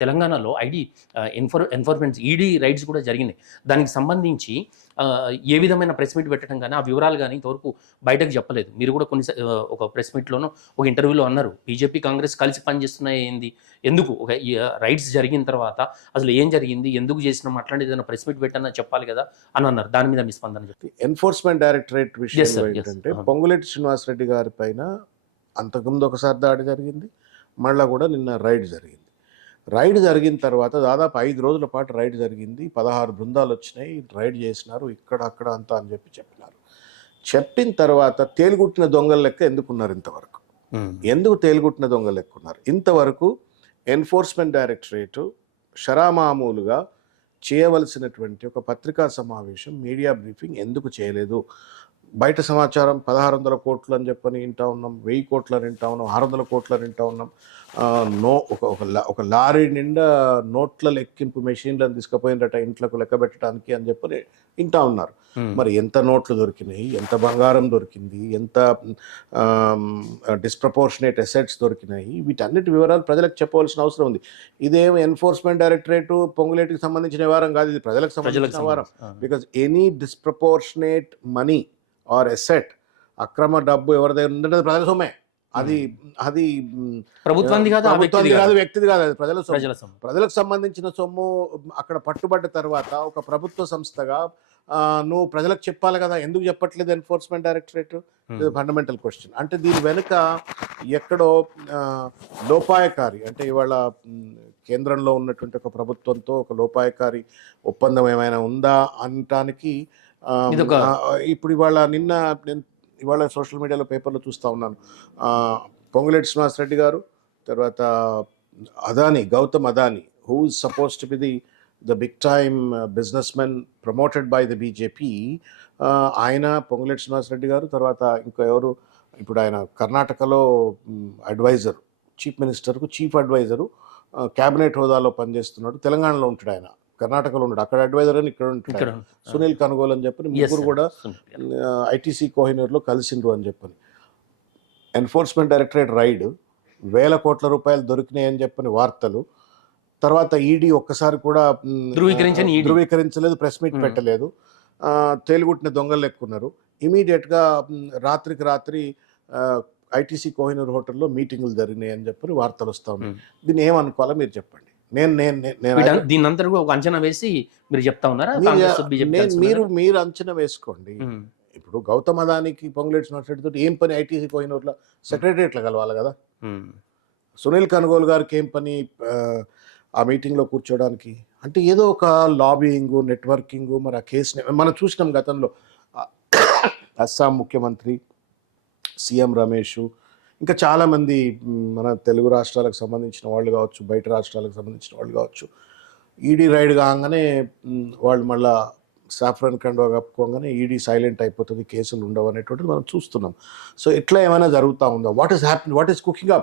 తెలంగాణలో enforcement ED rides కూడా జరిగినాయి. దానికి సంబంధించి ఏ విధమైన ప్రెస్ మీట్ పెట్టడం కానీ, ఆ వివరాలు కానీ ఇంతవరకు బయటకు చెప్పలేదు. మీరు కూడా ఒక ప్రెస్ మీట్‌లోనో, ఒక ఇంటర్వ్యూలో అన్నారు. బీజేపీ, కాంగ్రెస్ కలిసి పనిచేస్తున్నాయి ఏంది? ఎందుకు? ఈ రైడ్స్ జరిగిన తర్వాత అసలు ఏం జరిగింది? ఎందుకు చేసినాం? అట్లాంటిది ఏదైనా ప్రెస్ మీట్ పెట్టన్నా చెప్పాలి కదా అని అన్నారు. దాని మీద మీ స్పందన చెప్పండి. ఎన్ఫోర్స్మెంట్ డైరెక్టరేట్ విషయంలో ఏంటంటే పొంగులేటి శ్రీనివాసరెడ్డి గారి పైన అంతకుముందు ఒకసారి దాడి జరిగింది. మళ్ళా కూడా నిన్న రైడ్ జరిగింది. రైడ్ జరిగిన తర్వాత దాదాపు 5 రోజుల పాటు రైడ్ జరిగింది. 16 బృందాలు వచ్చినాయి, రైడ్ చేసినారు, ఇక్కడ అక్కడ అంతా అని చెప్పినారు. చెప్పిన తర్వాత తేలిగుట్టిన దొంగల లెక్క ఎందుకున్నారు ఇంతవరకు? ఎందుకు తేలిగుట్టిన దొంగల లెక్క ఉన్నారు? ఇంతవరకు ఎన్ఫోర్స్మెంట్ డైరెక్టరేటు షరామామూలుగా చేయవలసినటువంటి ఒక పత్రికా సమావేశం, మీడియా బ్రీఫింగ్ ఎందుకు చేయలేదు? బయట సమాచారం 1600 కోట్లు అని చెప్పని వింటా ఉన్నాం, 1000 కోట్లు అని వింటా ఉన్నాం, 600 కోట్లు అని వింటా ఉన్నాం. ఒక లారీ నిండా నోట్ల లెక్కింపు మెషిన్లను తీసుకుపోయినట ఇంట్లోకి లెక్క పెట్టడానికి అని చెప్పని వింటా ఉన్నారు. మరి ఎంత నోట్లు దొరికినాయి, ఎంత బంగారం దొరికింది, ఎంత డిస్ప్రపోర్షనేట్ అసెట్స్ దొరికినాయి, వీటన్నిటి వివరాలు ప్రజలకు చెప్పవలసిన అవసరం ఉంది. ఇదేమో ఎన్ఫోర్స్మెంట్ డైరెక్టరేటు పొంగులేటికి సంబంధించిన వ్యవహారం కాదు, ఇది ప్రజలకు సంబంధించిన వ్యవహారం. Because any disproportionate money are asset, అక్రమ డబ్బు ఎవరి దగ్గర ఉందంటే ప్రజల సొమ్మే. అది అది ప్రభుత్వానికి కాదు, వ్యక్తిది కాదు, అది ప్రజలకు సంబంధించిన సొమ్ము. అక్కడ పట్టుబడ్డ తర్వాత ఒక ప్రభుత్వ సంస్థగా నువ్వు ప్రజలకు చెప్పాలి కదా, ఎందుకు చెప్పట్లేదు ఎన్ఫోర్స్మెంట్ డైరెక్టరేట్? Fundamental question. అంటే దీని వెనుక ఎక్కడో లోపాయకారి, అంటే ఇవాళ కేంద్రంలో ఉన్నటువంటి ఒక ప్రభుత్వంతో ఒక లోపాయకారి ఒప్పందం ఏమైనా ఉందా అనటానికి ఇప్పుడు ఇవాళ సోషల్ మీడియాలో, పేపర్లో చూస్తూ ఉన్నాను. పొంగులేటి శ్రీనివాసరెడ్డి గారు, తర్వాత Gautam Adani, who is suppose to be the big time businessmen promoted by the BJP, ఆయన పొంగులేటి శ్రీనివాసరెడ్డి గారు, తర్వాత ఇంకా ఎవరు, ఇప్పుడు ఆయన కర్ణాటకలో అడ్వైజర్, చీఫ్ మినిస్టర్కు చీఫ్ అడ్వైజరు, క్యాబినెట్ హోదాలో పనిచేస్తున్నాడు. తెలంగాణలో ఉంటాడు ఆయన, కర్ణాటకలో ఉన్నాడు, అక్కడ అడ్వైజర్ అని ఇక్కడ ఉంటాడు. సునీల్ కనుగోలు అని చెప్పని ముగ్గురు కూడా ఐటీసీ కోహినూర్లో కలిసిండ్రు అని చెప్పని. ఎన్ఫోర్స్మెంట్ డైరెక్టరేట్ రైడ్, 1000 కోట్ల రూపాయలు దొరికినాయి అని చెప్పని వార్తలు. తర్వాత ఈడీ ఒక్కసారి కూడా ధృవీకరించలేదు, ప్రెస్ మీట్ పెట్టలేదు, తేలిగుట్టిన దొంగలు లెక్కున్నారు. ఇమీడియట్గా రాత్రికి రాత్రి ఐటీసీ కోహినూర్ హోటల్లో మీటింగులు జరిగినాయి అని చెప్పని వార్తలు వస్తూ ఉన్నాయి. దీన్ని ఏమనుకోవాలో మీరు చెప్పండి. దీని అంతా ఒక అంచనా వేసి మీరు చెప్తా ఉన్నారా? మీరు అంచనా వేసుకోండి. ఇప్పుడు గౌతమ్ అదానికి పొంగులేటి శ్రీనివాసరెడ్డితో ఏం పని? ఐటీసీ కోహినూర్లో సెక్రటరియట్లో కలవాలి కదా. సునీల్ కనుగోలు గారికి ఏం పని ఆ మీటింగ్లో కూర్చోడానికి? అంటే ఏదో ఒక లాబింగ్, నెట్వర్కింగ్. మరి ఆ కేసుని మనం చూసినాం గతంలో. అస్సాం ముఖ్యమంత్రి, సీఎం రమేష్, ఇంకా చాలామంది మన తెలుగు రాష్ట్రాలకు సంబంధించిన వాళ్ళు కావచ్చు, బయట రాష్ట్రాలకు సంబంధించిన వాళ్ళు కావచ్చు, ఈడీ రైడ్ కాగానే వాళ్ళు మళ్ళా సాఫ్రాన్ కండువా కప్పుకోగానే ఈడీ సైలెంట్ అయిపోతుంది, కేసులు ఉండవు అనేటువంటిది మనం చూస్తున్నాం. సో ఇట్లా ఏమైనా జరుగుతూ ఉందా? What is cooking up?